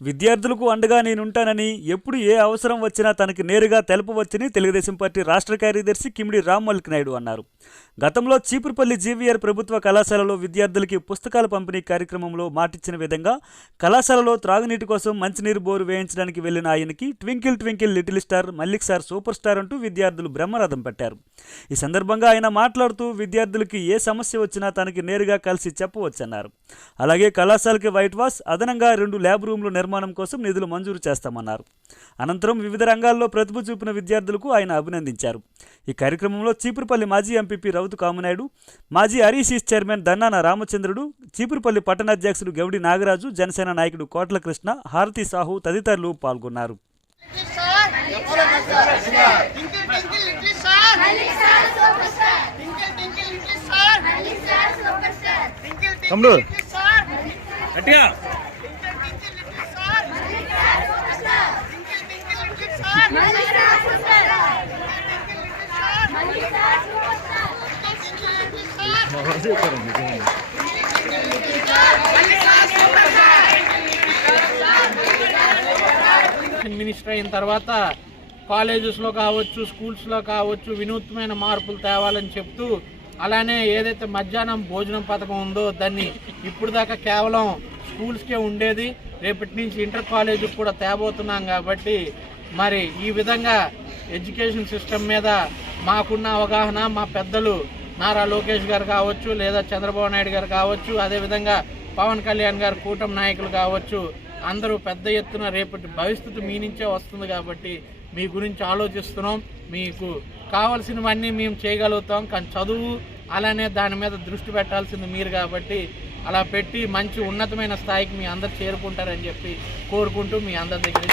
విద్యార్థులకు అండగా నేనుంటానని, ఎప్పుడు ఏ అవసరం వచ్చినా తనకి నేరుగా తెలపవచ్చని తెలుగుదేశం పార్టీ రాష్ట్ర కార్యదర్శి కిమిడి రామ్మల్క్ నాయుడు అన్నారు. గతంలో చీపురుపల్లి జీవీఆర్ ప్రభుత్వ కళాశాలలో విద్యార్థులకి పుస్తకాల పంపిణీ కార్యక్రమంలో మాటిచ్చిన విధంగా కళాశాలలో త్రాగునీటి కోసం మంచినీరు బోరు వేయించడానికి వెళ్లిన ఆయనకి twinkle twinkle little star, Mallik sir super star అంటూ విద్యార్థులు బ్రహ్మరథం పట్టారు. ఈ సందర్భంగా ఆయన మాట్లాడుతూ విద్యార్థులకి ఏ సమస్య వచ్చినా తనకి నేరుగా కలిసి చెప్పవచ్చన్నారు. అలాగే కళాశాలకి వైట్ వాష్, అదనంగా 2 ల్యాబ్ రూమ్లు నిర్మాణం కోసం నిధులు మంజూరు చేస్తామన్నారు. అనంతరం వివిధ రంగాల్లో ప్రతిభ చూపిన విద్యార్థులకు ఆయన అభినందించారు. ఈ కార్యక్రమంలో చీపురుపల్లి మాజీ ఎంపీపీ రౌతు కామనాయుడు, మాజీ ఆర్ఈసీఎస్ చైర్మన్ దన్నాన రామచంద్రుడు, చీపురుపల్లి పట్టణాధ్యక్షుడు గౌడి నాగరాజు, జనసేన నాయకుడు కోట్ల కృష్ణ, హారతి సాహు తదితరులు పాల్గొన్నారు. మినిస్టర్ అయిన తర్వాత కాలేజెస్లో కావచ్చు, స్కూల్స్లో కావచ్చు వినూత్నమైన మార్పులు తేవాలని చెప్తూ, అలానే ఏదైతే మధ్యాహ్నం భోజనం పథకం ఉందో దాన్ని ఇప్పుడు దాకా కేవలం స్కూల్స్కే ఉండేది, రేపటి నుంచి ఇంటర్ కాలేజీకి కూడా తేబోతున్నాం. కాబట్టి మరి ఈ విధంగా ఎడ్యుకేషన్ సిస్టమ్ మీద మాకున్న అవగాహన మా పెద్దలు నారా లోకేష్ గారు కావచ్చు, లేదా చంద్రబాబు నాయుడు గారు కావచ్చు, అదేవిధంగా పవన్ కళ్యాణ్ గారు, కూటమి నాయకులు కావచ్చు, అందరూ పెద్ద ఎత్తున రేపటి భవిష్యత్తు మీ నుంచే వస్తుంది. కాబట్టి మీ గురించి ఆలోచిస్తున్నాం. మీకు కావాల్సినవన్నీ మేము చేయగలుగుతాం, కానీ చదువు అలానే దాని మీద దృష్టి పెట్టాల్సింది మీరు. కాబట్టి అలా పెట్టి మంచి ఉన్నతమైన స్థాయికి మీ అందరు చేరుకుంటారని చెప్పి కోరుకుంటూ మీ అందరి దగ్గర